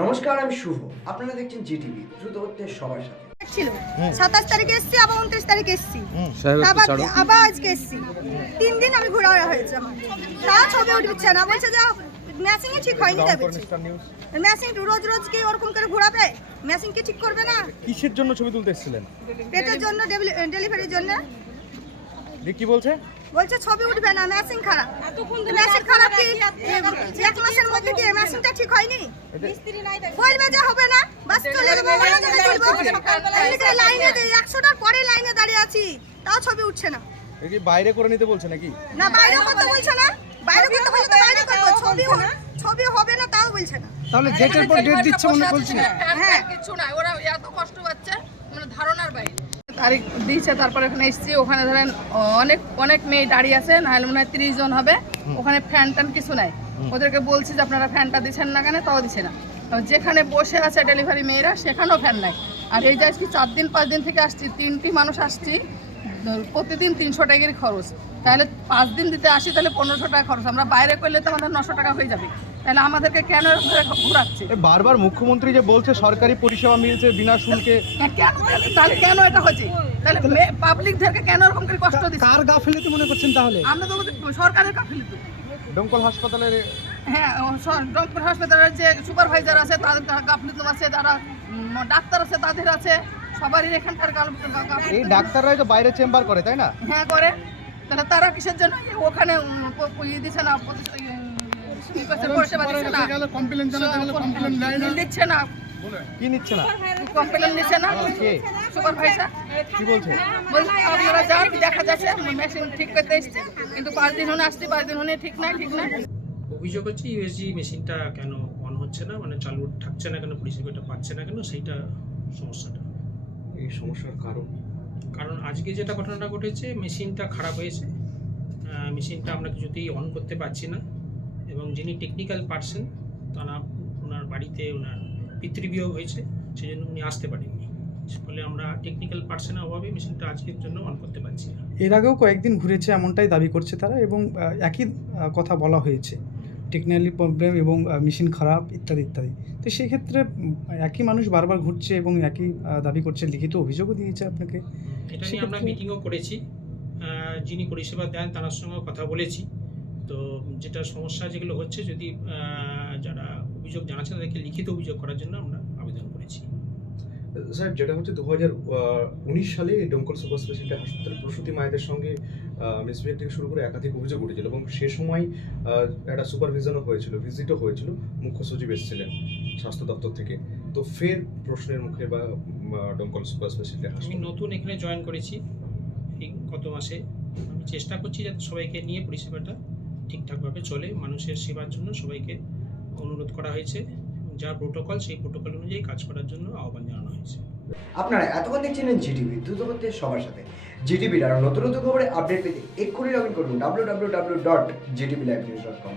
নমস্কার আমি শুভ। আপনারা দেখছেন জিটিভি দ্রুত হচ্ছে সবার সাথে। ছিল। সাতাশ তারিখে এসছি আবার উনত্রিশ তারিখে এসছি। আবার আবার আজকে এসছি। তিন দিন আমি ঘোরা হয়েছে আমার। তাও ছবি উঠছে না। বলছে যে ম্যাচিং ঠিক হয়নি বলছে। ম্যাচিং রোজ রোজ কি ওরকম করে ঘোরাবে? ম্যাচিং কি ঠিক করবে না? কিসের জন্য ছবি তুলতে এসেছিলেন? পেটের জন্য ডেলিভারির জন্য। কি বলছে? বলছে ছবি উঠবে না ম্যাচিং খারাপ। ম্যাচিং খারাপ কি? এক মাসের মধ্যে কি ম্যাচিংটা ঠিক হয়নি? মিস্ত্রি নাই বলবে যে হবে না বাস চলে যাব অন্য জায়গায় বলব এদিকে লাইনে একশোটার পরে লাইনে দাঁড়িয়ে আছি তাও ছবি উঠছে না। এ কি বাইরে করে নিতে বলছে নাকি? না বাইরে করতে বলছে না। বাইরে করতে বলছে তো বাইরে করব ছবি হ- ছবি হবে না তাও বলছে না। তাহলে ডেটের পর ডেট দিচ্ছে মনে করছি হ্যাঁ। কিছু না ওরা এত কষ্ট পাচ্ছে মানে ধারণার বাইরে। তারিখ দিয়েছে তারপরে ওখানে এসেছি। ওখানে ধরেন অনেক অনেক মেয়ে দাঁড়িয়ে আছে নাহলে মনে হয় তিরিশ জন হবে। ওখানে ফ্যান ট্যান কিছু নাই। ওদেরকে বলছি যে আপনারা ফ্যানটা দিচ্ছেন না কেন? তাও দিচ্ছে না। যেখানে বসে আছে ডেলিভারি মেয়েরা সেখানেও ফ্যান নাই। আর এই যে আজকে চার দিন পাঁচ দিন থেকে আসছি তিনটি মানুষ আসছি। প্রতিদিন তিনশো টাকার খরচ। তাহলে পাঁচ দিন দিতে আসি তাহলে পনেরোশো টাকা খরচ। আমরা বাইরে করলে তো আমাদের নশো টাকা হয়ে যাবে। তাহলে আমাদেরকে কেন করে ঘুরাচ্ছে? বারবার মুখ্যমন্ত্রী যে বলছে সরকারি পরিষেবা মিলছে বিনা শুল্কে। হ্যাঁ, কেন তাহলে কেন এটা হচ্ছে? তাহলে পাবলিকদেরকে কেন এরকম করে কষ্ট দিচ্ছে? কার গাফিলিতে মনে করছেন তাহলে? আমরা তো সরকারের কাফিলিত ডোমকল হাসপাতালের হ্যাঁ ডক্টর হাসপাতালের যে সুপারভাইজার আছে তাদের গাফলিত আছে যারা ডাক্তার আছে তাদের আছে। সবারই এখানকার এই ডাক্তাররাই তো বাইরে চেম্বার করে তাই না? হ্যাঁ করে। তাহলে তারা কিসের জন্য? ওখানে ইয়ে দিচ্ছে না পরিষেবা দিচ্ছে না। কমপ্লেন কি নিচ্ছে না? কমপ্লেন দিচ্ছে না। কে? সুপারভাইজার কি বলছে? বলছে আপনারা যান দেখা যাচ্ছে মেশিন ঠিক করতে এসছে। কিন্তু পাঁচ দিন হলে আসছে পাঁচ দিন হলে ঠিক নাই ঠিক নাই। অভিযোগ হচ্ছে ইউএসজি মেশিনটা কেন অন হচ্ছে না? মানে চালু থাকছে না কেন? পরিষেবাটা পাচ্ছে না কেন? সেইটা সমস্যাটা। এই সমস্যার কারণ। কারণ আজকে যেটা ঘটনাটা ঘটেছে মেশিনটা খারাপ হয়েছে। মেশিনটা আমরা কিছুতেই অন করতে পারছি না। এবং যিনি টেকনিক্যাল পার্সন তারা ওনার বাড়িতে ওনার পিতৃবিয়োগ হয়েছে সেই জন্য উনি আসতে পারেননি। ফলে আমরা টেকনিক্যাল পার্সনের অভাবে মেশিনটা আজকের জন্য অন করতে পারছি না। এর আগেও কয়েকদিন ঘুরেছে এমনটাই দাবি করছে তারা এবং একই কথা বলা হয়েছে। টেকনিক্যালি প্রবলেম এবং মেশিন খারাপ ইত্যাদি ইত্যাদি। তো সেই ক্ষেত্রে একই মানুষ বারবার ঘুরছে এবং একই দাবি করছে লিখিত অভিযোগও দিয়েছে আপনাকে। এটা নিয়ে আমরা মিটিংও করেছি। যিনি পরিষেবা দেন তার সঙ্গে কথা বলেছি। তো যেটা সমস্যা যেগুলো হচ্ছে যদি যারা অভিযোগ জানাচ্ছেন তাদেরকে লিখিত অভিযোগ করার জন্য আমরা স্যার, যেটা হচ্ছে দু হাজার উনিশ সালে ডোমকল সুপার স্পেশালিটি হাসপাতালে প্রসূতি মায়েদের সঙ্গে মিসবিহেভ থেকে শুরু করে একাধিক অভিযোগ উঠেছিল এবং সে সময় একটা সুপারভিশনও হয়েছিল, ভিজিটও হয়েছিল, মুখ্য সচিব এসেছিলেন স্বাস্থ্য দপ্তর থেকে। তো ফের প্রশ্নের মুখে বা ডোমকল সুপার স্পেশালিটি আমি নতুন এখানে জয়েন করেছি, এই গত মাসে। আমি চেষ্টা করছি যাতে সবাইকে নিয়ে পরিষেবাটা ঠিকঠাকভাবে চলে, মানুষের সেবার জন্য সবাইকে অনুরোধ করা হয়েছে। যা প্রোটোকল সেই প্রোটোকল অনুযায়ী কাজ করার জন্য আহ্বান জানানো হয়েছে। আপনারা এতক্ষণ দেখছিলেন জিটিভি দ্রুত সবার সাথে। জিটিভির আরও নতুন নতুন খবরে আপডেট পেতে এক্ষুনি লগ ইন করুন W W W dot Zee TV live dot com